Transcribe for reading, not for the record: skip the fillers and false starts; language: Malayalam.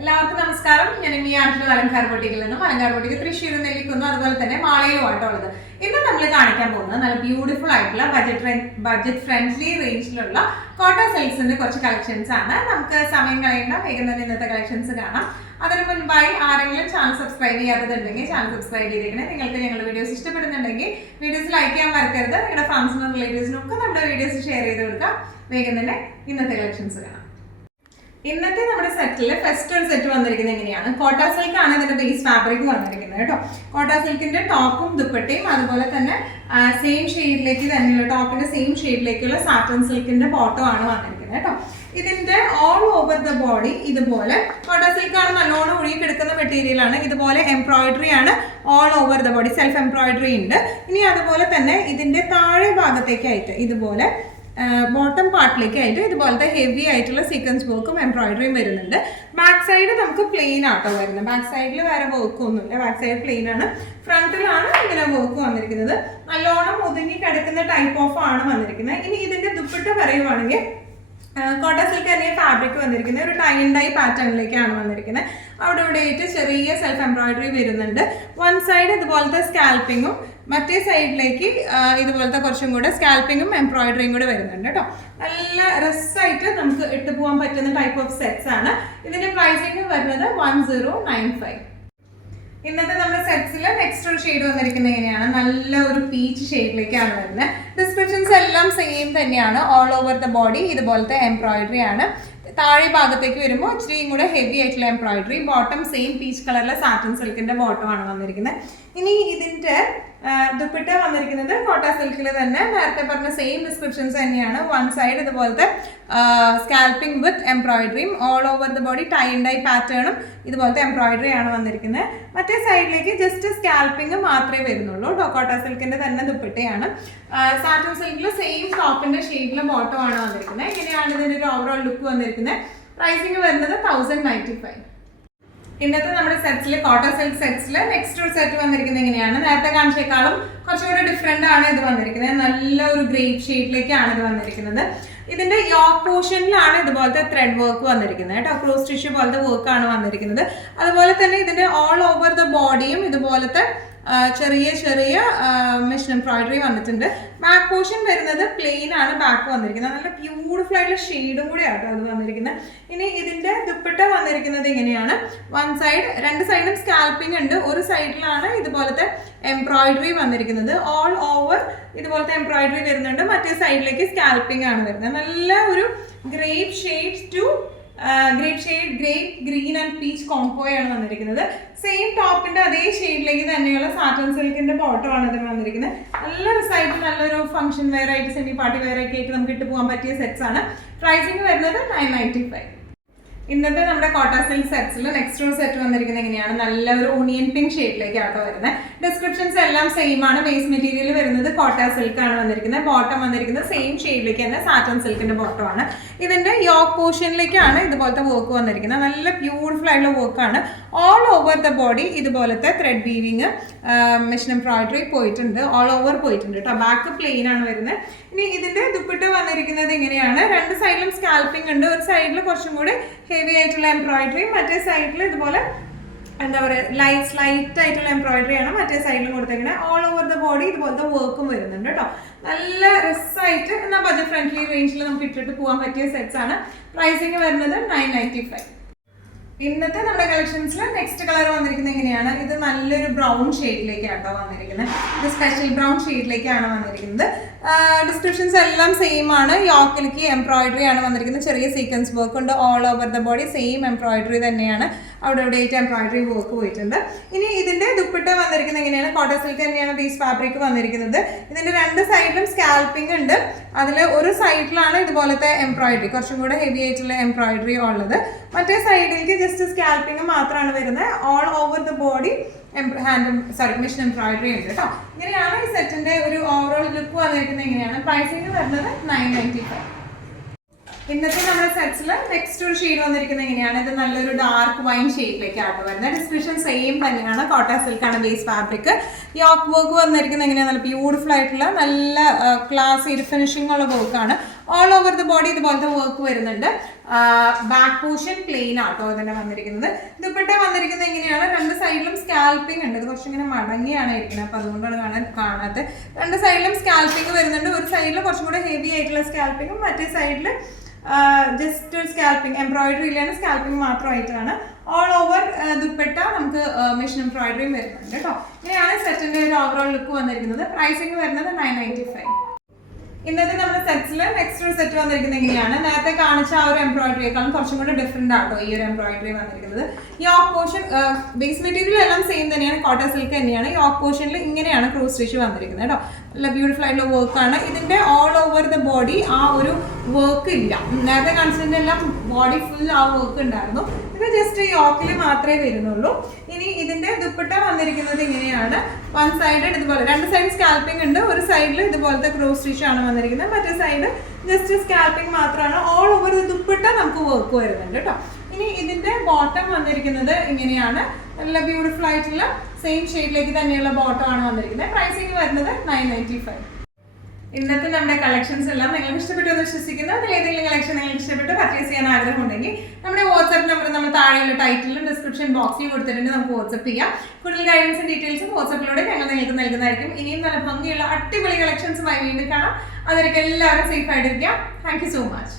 എല്ലാവർക്കും നമസ്കാരം. ഞാൻ ഈ ആറ്റിൽ അലങ്കാർ പൊട്ടിക്കിൽ നിന്നും അലങ്കാർ പൊട്ടിക്ക് തൃശ്ശൂർ നെല്ലിക്കുന്നു, അതുപോലെ തന്നെ മാളയിലുമായിട്ടുള്ളത്. ഇന്ന് നമ്മൾ കാണിക്കാൻ പോകുന്നത് നല്ല ബ്യൂട്ടിഫുൾ ആയിട്ടുള്ള ബഡ്ജറ്റ് ഫ്രണ്ട്ലി റേഞ്ചിലുള്ള കോട്ടൺ സിൽക്സിന്റെ കുറച്ച് കളക്ഷൻസ് ആണ്. നമുക്ക് സമയം കളയേണ്ട, വേഗം തന്നെ ഇന്നത്തെ കളക്ഷൻസ് കാണാം. അതിന് മുൻപായി ആരെങ്കിലും ചാനൽ സബ്സ്ക്രൈബ് ചെയ്യാത്തതുണ്ടെങ്കിൽ ചാനൽ സബ്സ്ക്രൈബ് ചെയ്തിരിക്കണേ. നിങ്ങൾക്ക് ഞങ്ങളുടെ വീഡിയോസ് ഇഷ്ടപ്പെടുന്നുണ്ടെങ്കിൽ വീഡിയോസ് ലൈക്ക് ചെയ്യാൻ മറക്കരുത്. നിങ്ങളുടെ ഫ്രണ്ട്സിനും റിലേറ്റീവ്സിനും ഒക്കെ നമ്മുടെ വീഡിയോസ് ഷെയർ ചെയ്ത് കൊടുക്കാം. വേഗം തന്നെ ഇന്നത്തെ കളക്ഷൻസ് കാണാം. ഇന്നത്തെ നമ്മുടെ സെറ്റിൽ ഫസ്റ്റ് ഒരു സെറ്റ് വന്നിരിക്കുന്നത് എങ്ങനെയാണ്? കോട്ട സിൽക്ക് ആണ് ഇതിന്റെ ബേസ് ഫാബ്രിക് വന്നിരിക്കുന്നത് കേട്ടോ. കോട്ട സിൽക്കിന്റെ ടോപ്പും ദുപ്പട്ടയും അതുപോലെ തന്നെ സെയിം ഷെയ്ഡിലേക്ക് തന്നെയുള്ള ടോപ്പിന്റെ സെയിം ഷെയ്ഡിലേക്കുള്ള സാറ്റൻ സിൽക്കിന്റെ ബോട്ടം ആണ് വന്നിരിക്കുന്നത് കേട്ടോ. ഇതിന്റെ ഓൾ ഓവർ ദ ബോഡി ഇതുപോലെ കോട്ട സിൽക്ക് ആണ്, നല്ലോണം ഒഴുകി കിടക്കുന്ന മെറ്റീരിയൽ ആണ്. ഇതുപോലെ എംബ്രോയിഡറി ആണ് all over the body, self embroidery ഉണ്ട്. ഇനി അതുപോലെ തന്നെ ഇതിന്റെ താഴെ ഭാഗത്തേക്കായിട്ട് ഇതുപോലെ ബോട്ടം പാർട്ടിലേക്ക് ആയിട്ട് ഇതുപോലത്തെ ഹെവി ആയിട്ടുള്ള സീക്വൻസ് വർക്കും എംബ്രോയിഡറിയും വരുന്നുണ്ട്. ബാക്ക് സൈഡ് നമുക്ക് പ്ലെയിൻ ആട്ടോ വരുന്നത്. ബാക്ക് സൈഡിൽ വേറെ വർക്കും ഒന്നുമില്ല, ബാക്ക് സൈഡ് പ്ലെയിൻ ആണ്. ഫ്രണ്ടിലാണ് ഇങ്ങനെ വർക്ക് വന്നിരിക്കുന്നത്. നല്ലോണം ഒതുങ്ങി കിടക്കുന്ന ടൈപ്പ് ഓഫ് ആണ് വന്നിരിക്കുന്നത്. ഇനി ഇതിന്റെ ദുപ്പട്ട പറയുവാണെങ്കിൽ കോട്ട സിൽക്ക് തന്നെ ഫാബ്രിക് വന്നിരിക്കുന്നത് ഒരു ടൈ ആൻഡ് ഡൈ പാറ്റേണിലേക്കാണ് വന്നിരിക്കുന്നത്. അവിടെ ഇവിടെ ആയിട്ട് ചെറിയ സെൽഫ് എംബ്രോയിഡറി വരുന്നുണ്ട്. വൺ സൈഡ് ഇതുപോലത്തെ സ്കാൽപ്പിങ്ങും മറ്റേ സൈഡിലേക്ക് ഇതുപോലത്തെ കുറച്ചും കൂടെ സ്കാൽപ്പിങ്ങും എംബ്രോയിഡറിയും കൂടെ വരുന്നുണ്ട് കേട്ടോ. നല്ല രസമായിട്ട് നമുക്ക് ഇട്ട് പോകാൻ പറ്റുന്ന ടൈപ്പ് ഓഫ് സെറ്റ്സ് ആണ്. ഇതിന്റെ പ്രൈസിങ് വരുന്നത് 1095. ഇന്നത്തെ നമ്മുടെ സെറ്റ്സിൽ നെക്സ്റ്റ് ഒരു ഷെയ്ഡ് വന്നിരിക്കുന്നത് എങ്ങനെയാണ്? നല്ല ഒരു പീച്ച് ഷെയ്ഡിലേക്കാണ് വരുന്നത്. ഡിസ്ക്രിപ്ഷൻസ് എല്ലാം സെയിം തന്നെയാണ്. ഓൾ ഓവർ ദ ബോഡി ഇതുപോലത്തെ എംബ്രോയിഡറി ആണ്. താഴെ ഭാഗത്തേക്ക് വരുമ്പോൾ ഇച്ചിരിയും കൂടെ ഹെവി ആയിട്ടുള്ള എംബ്രോയിഡറി. ബോട്ടം സെയിം പീച്ച് കളറിലെ സാറ്റൻ സിൽക്കിന്റെ ബോട്ടം ആണ് വന്നിരിക്കുന്നത്. ഇനി ഇതിന്റെ ദുപ്പട്ട വന്നിരിക്കുന്നത് കോട്ട സിൽക്കിൽ തന്നെ നേരത്തെ പറഞ്ഞ സെയിം ഡിസ്ക്രിപ്ഷൻസ് തന്നെയാണ്. വൺ സൈഡ് ഇതുപോലത്തെ സ്കാൽപ്പിംഗ് വിത്ത് എംബ്രോയിഡറിയും all over the body tie and dye പാറ്റേണും ഇതുപോലത്തെ എംബ്രോയിഡറി ആണ് വന്നിരിക്കുന്നത്. മറ്റേ സൈഡിലേക്ക് ജസ്റ്റ് സ്കാൽപ്പിംഗ് മാത്രമേ വരുന്നുള്ളൂ. കോട്ട സിൽക്കിന്റെ തന്നെ ദുപ്പട്ടയാണ്. സാറ്റൻ സിൽക്കിൽ സെയിം ടോപ്പിന്റെ ഷെയ്ഡിലെ ബോട്ടം ആണ് വന്നിരിക്കുന്നത്. ഇങ്ങനെയാണ് ഇതിന്റെ ഒരു ഓവറോൾ ലുക്ക് വന്നിരിക്കുന്നത്. പ്രൈസിങ് വരുന്നത് 1095. ഇന്നത്തെ നമ്മുടെ സെറ്റ്സിൽ കോട്ടൺ സിൽക്ക് സെറ്റ്സിൽ നെക്സ്റ്റ് ഒരു സെറ്റ് വന്നിരിക്കുന്നത് എങ്ങനെയാണ്? നേരത്തെ കാണിച്ചേക്കാളും കുറച്ചുകൂടി ഡിഫറെന്റ് ആണ് ഇത് വന്നിരിക്കുന്നത്. നല്ല ഒരു ഗ്രേപ്പ് ഷെയ്ഡിലേക്കാണ് ഇത് വന്നിരിക്കുന്നത്. ഇതിന്റെ യോക്ക് പോർഷനിലാണ് ഇതുപോലത്തെ ത്രെഡ് വർക്ക് വന്നിരിക്കുന്നത് കേട്ടോ. ക്രോസ് സ്റ്റിച്ച് പോലത്തെ വർക്കാണ് വന്നിരിക്കുന്നത്. അതുപോലെ തന്നെ ഇതിന്റെ ഓൾ ഓവർ ദ ബോഡിയും ഇതുപോലത്തെ ചെറിയ ചെറിയ മെഷീൻ എംബ്രോയിഡറി വന്നിട്ടുണ്ട്. ബാക്ക് പോർഷൻ വരുന്നത് പ്ലെയിൻ ആണ് ബാക്ക് വന്നിരിക്കുന്നത്. നല്ല ബ്യൂട്ടിഫുൾ ആയിട്ടുള്ള ഷെയ്ഡും കൂടെ ആട്ടോ അത് വന്നിരിക്കുന്നത്. ഇനി ഇതിന്റെ ദുപ്പട്ട വന്നിരിക്കുന്നത് എങ്ങനെയാണ്? വൺ സൈഡ്, രണ്ട് സൈഡും സ്കാൽപ്പിംഗ് ഉണ്ട്. ഒരു സൈഡിലാണ് ഇതുപോലത്തെ എംബ്രോയിഡറി വന്നിരിക്കുന്നത്. ഓൾ ഓവർ ഇതുപോലത്തെ എംബ്രോയിഡറി വരുന്നുണ്ട്. മറ്റേ സൈഡിലേക്ക് സ്കാൽപ്പിംഗ് ആണ് വരുന്നത്. നല്ല ഒരു grape shade to grape green and peach കോംബോയാണ് വന്നിരിക്കുന്നത്. സെയിം ടോപ്പിന്റെ അതേ ഷെയ്ഡിലേക്ക് തന്നെയുള്ള സാറ്റൻ സിൽക്കിന്റെ ബോട്ടം ആണ് ഇതിന് വന്നിരിക്കുന്നത്. നല്ല രസമായിട്ട് നല്ലൊരു ഫംഗ്ഷൻ വെയർ ആയിട്ട് സെമി പാർട്ടി വെയർ ഒക്കെ ആയിട്ട് നമുക്ക് ഇട്ട് പോകാൻ പറ്റിയ സെറ്റ്സ് ആണ്. പ്രൈസിങ് വരുന്നത് 995. ഇന്നത്തെ നമ്മുടെ കോട്ട സിൽക്ക് സെറ്റ്സിൽ നെക്സ്റ്റ് ഒരു സെറ്റ് വന്നിരിക്കുന്നത് എങ്ങനെയാണ്? നല്ല ഒരു ഓണിയൻ പിങ്ക് ഷെയ്ഡിലേക്കാട്ടോ വരുന്നത്. ഡിസ്ക്രിപ്ഷൻസ് എല്ലാം സെയിം ആണ്. ബേസ് മെറ്റീരിയൽ വരുന്നത് കോട്ട സിൽക്ക് ആണ് വന്നിരിക്കുന്നത്. ബോട്ടം വന്നിരിക്കുന്നത് സെയിം ഷെയ്ഡിലേക്ക് തന്നെ സാറ്റൻ സിൽക്കിന്റെ ബോട്ടം ആണ്. ഇതിന്റെ യോക്ക് പോർഷനിലേക്കാണ് ഇതുപോലത്തെ വർക്ക് വന്നിരിക്കുന്നത്. നല്ല ബ്യൂട്ടിഫുൾ ആയിട്ടുള്ള വർക്കാണ്. ഓൾ ഓവർ ദ ബോഡി ഇതുപോലത്തെ ത്രെഡ് വീവിങ് മെഷീൻ എംബ്രോയിഡറി പോയിട്ടുണ്ട്. ഓൾ ഓവർ പോയിട്ടുണ്ട് കേട്ടോ. ബാക്ക് പ്ലെയിൻ ആണ് വരുന്നത്. ഇനി ഇതിന്റെ ദുപ്പട്ട വന്നിരിക്കുന്നത് എങ്ങനെയാണ്? രണ്ട് സൈഡിലും സ്കാൽപ്പിംഗ് ഉണ്ട്. ഒരു സൈഡിൽ കുറച്ചും കൂടി ഹെവി ആയിട്ടുള്ള എംബ്രോയിഡറി, മറ്റേ സൈഡിൽ ഇതുപോലെ എന്താ പറയുക ലൈറ്റ് ആയിട്ടുള്ള എംബ്രോയിഡറി ആണ് മറ്റേ സൈഡിലും കൊടുത്തേക്കുന്നത്. ഓൾ ഓവർ ദ ബോഡി ഇതുപോലത്തെ വർക്കും വരുന്നുണ്ട് കേട്ടോ. നല്ല രസമായിട്ട് എന്നാൽ ബഡ്ജറ്റ് ഫ്രണ്ട്ലി റേഞ്ചിൽ നമുക്ക് ഇട്ടിട്ട് പോകാൻ പറ്റിയ സെറ്റ്സ് ആണ്. പ്രൈസിങ് വരുന്നത് 995. ഇന്നത്തെ നമ്മുടെ കളക്ഷൻസിൽ നെക്സ്റ്റ് കളർ വന്നിരിക്കുന്നത് എങ്ങനെയാണ്? ഇത് നല്ലൊരു ബ്രൗൺ ഷെയ്ഡിലേക്കാട്ടോ വന്നിരിക്കുന്നത്. ഇത് സ്പെഷ്യൽ ബ്രൗൺ ഷെയ്ഡിലേക്കാണ് വന്നിരിക്കുന്നത്. ഡിസ്ക്രിപ്ഷൻസ് എല്ലാം സെയിം ആണ്. യോക്കിലേക്ക് എംബ്രോയിഡറി ആണ് വന്നിരിക്കുന്നത്. ചെറിയ സീക്വൻസ് വർക്ക് ഉണ്ട്. All over the body same embroidery തന്നെയാണ്. അവിടെ എവിടെയായിട്ട് എംബ്രോയിഡറി വർക്ക് പോയിട്ടുണ്ട്. ഇനി ഇതിന്റെ ദുപ്പട്ട വന്നിരിക്കുന്നത് എങ്ങനെയാണ്? കോട്ടൺ സിൽക്ക് തന്നെയാണ് ബേസ് ഫാബ്രിക് വന്നിരിക്കുന്നത്. ഇതിന്റെ രണ്ട് സൈഡിലും സ്കാൽപ്പിംഗ് ഉണ്ട്. അതിൽ ഒരു സൈഡിലാണ് ഇതുപോലത്തെ എംബ്രോയിഡറി, കുറച്ചും കൂടെ ഹെവി ആയിട്ടുള്ള എംബ്രോയിഡറി ഉള്ളത്. മറ്റേ സൈഡിലേക്ക് ജസ്റ്റ് സ്കാൽപ്പിംഗ് മാത്രമാണ് വരുന്നത്. All over the body machine embroidery ഉണ്ട് കേട്ടോ. ഇങ്ങനെയാണ് ഈ സെറ്റിന്റെ ഒരു ഓവറോൾ ലുക്ക് വന്നിരിക്കുന്നത്. എങ്ങനെയാണ്? പ്രൈസിങ് വരുന്നത് 995. ഇന്നത്തെ നമ്മുടെ സെറ്റ്സിൽ നെക്സ്റ്റ് ഒരു ഷെയ്ഡ് വന്നിരിക്കുന്നത് എങ്ങനെയാണ്? ഇത് നല്ലൊരു ഡാർക്ക് വൈൻ ഷെയ്ഡിലേക്കാണ് വരുന്നത്. ഡിസ്ക്രിപ്ഷൻ സെയിം തന്നെയാണ്. കോട്ടൺ സിൽക്കാണ് ബേസ് ഫാബ്രിക്. യോക്ക് വർക്ക് വന്നിരിക്കുന്നത് എങ്ങനെയാണ്? നല്ല ബ്യൂട്ടിഫുൾ ആയിട്ടുള്ള നല്ല ക്ലാസ് ഫിനിഷിംഗ് ഉള്ള വർക്കാണ്. ഓൾ ഓവർ ദ ബോഡി ഇതുപോലത്തെ വർക്ക് വരുന്നുണ്ട്. ബാക്ക് പോർഷൻ പ്ലെയിൻ ആട്ടോ ഇതിന്റെ വന്നിരിക്കുന്നത്. ദുപ്പട്ട വന്നിരിക്കുന്നത് എങ്ങനെയാണ്? രണ്ട് സൈഡിലും സ്കാൽപ്പിംഗ് ഉണ്ട്. ഇത് കുറച്ചിങ്ങനെ മടങ്ങിയാണ് ഇരിക്കുന്നത്, അപ്പൊ അതുകൊണ്ടാണ് കാണാത്തത്. രണ്ട് സൈഡിലും സ്കാൽപ്പിംഗ് വരുന്നുണ്ട്. ഒരു സൈഡിൽ കുറച്ചും കൂടെ ഹെവി ആയിട്ടുള്ള സ്കാൽപ്പിംഗും മറ്റേ സൈഡിൽ ജസ്റ്റ് ഒരു സ്കാൽപ്പിംഗ് എംബ്രോയിഡറി ഇല്ലാതെ സ്കാൽപ്പിംഗ് മാത്രമായിട്ടാണ്. ഓൾ ഓവർ ദുപ്പട്ട നമുക്ക് മെഷീൻ എംബ്രോയിഡറിയും വരുന്നുണ്ട് കേട്ടോ. ഇങ്ങനെയാണ് സെറ്റിന്റെ ഒരു ഓവറോൾ ലുക്ക് വന്നിരിക്കുന്നത്. പ്രൈസിംഗ് വരുന്നത് 995. ഇന്നത്തെ നമ്മുടെ സെറ്റ്സിൽ നെക്സ്റ്റ് ഒരു സെറ്റ് വന്നിരിക്കുന്നത് എങ്ങനെയാണ്? നേരത്തെ കാണിച്ച ആ ഒരു എംബ്രോയിഡറിയേക്കാളും കുറച്ചും കൂടെ ഡിഫറെന്റ് ആട്ടോ ഈ ഒരു എംബ്രോയിഡറി വന്നിരിക്കുന്നത്. യോക്ക് പോർഷൻ ബേസ് മെറ്റീരിയൽ എല്ലാം സെയിം തന്നെയാണ്, കോട്ടൺ സിൽക്ക് തന്നെയാണ്. യോക്ക് പോർഷനിൽ ഇങ്ങനെയാണ് ക്രോസ് സ്റ്റിച്ച് വന്നിരിക്കുന്നത് കേട്ടോ. നല്ല ബ്യൂട്ടിഫുൾ ആയിട്ടുള്ള വർക്കാണ്. ഇതിന്റെ ഓൾ ഓവർ ദ ബോഡി ആ ഒരു വർക്ക് ഇല്ല. നേരത്തെ കാണിച്ചതിന്റെ എല്ലാം ബോഡി ഫുൾ ആ വർക്ക് ഉണ്ടായിരുന്നു. ഇത് ജസ്റ്റ് യോക്കിൽ മാത്രമേ വരുന്നുള്ളൂ. ഇനി ഇതിന്റെ ദുപ്പട്ട വന്നിരിക്കുന്നത് ഇങ്ങനെയാണ്. വൺ സൈഡ് ഇതുപോലെ, രണ്ട് സൈഡ് സ്കാൽപ്പിംഗ് ഉണ്ട്. ഒരു സൈഡിൽ ഇതുപോലത്തെ ക്രോസ് സ്റ്റിച്ച് ആണ് വന്നിരിക്കുന്നത്, മറ്റേ സൈഡ് ജസ്റ്റ് സ്കാൽപ്പിംഗ് മാത്രമാണ്. ഓൾ ഓവർ ദുപ്പട്ട നമുക്ക് വർക്ക് വരുന്നുണ്ട് കേട്ടോ. ഇനി ഇതിന്റെ ബോട്ടം വന്നിരിക്കുന്നത് ഇങ്ങനെയാണ്. നല്ല ബ്യൂട്ടിഫുൾ ആയിട്ടുള്ള സെയിം ഷെയ്ഡിലേക്ക് തന്നെയുള്ള ബോട്ടം ആണ് വന്നിരിക്കുന്നത്. പ്രൈസിംഗ് വരുന്നത് 995. ഇന്നത്തെ നമ്മുടെ കളക്ഷൻസ് എല്ലാം നിങ്ങൾക്ക് ഇഷ്ടപ്പെട്ടു എന്ന് വിശ്വസിക്കുന്നു. അതിൽ ഏതെങ്കിലും കളക്ഷൻ നിങ്ങൾക്ക് ഇഷ്ടപ്പെട്ട് പർച്ചേസ് ചെയ്യാൻ ആഗ്രഹമുണ്ടെങ്കിൽ നമ്മുടെ വാട്സ്ആപ്പ് നമ്പർ നമ്മൾ താഴെയുള്ള ടൈറ്റിലും ഡിസ്ക്രിപ്ഷൻ ബോക്സിൽ കൊടുത്തിട്ടുണ്ട്. നമുക്ക് വാട്സ്ആപ്പ് ചെയ്യാം. കൂടുതൽ ഗൈഡൻസും ഡീറ്റെയിൽസും വാട്സ്ആപ്പിലൂടെ ഞങ്ങൾ നിങ്ങൾക്ക് നൽകുന്നതായിരിക്കും. ഇനിയും നല്ല ഭംഗിയുള്ള അടിപൊളി കളക്ഷൻസുമായി വീണ്ടും കാണാം. അതിലേക്ക് എല്ലാവരും സേഫ് ആയിട്ടിരിക്കാം. Thank you so much.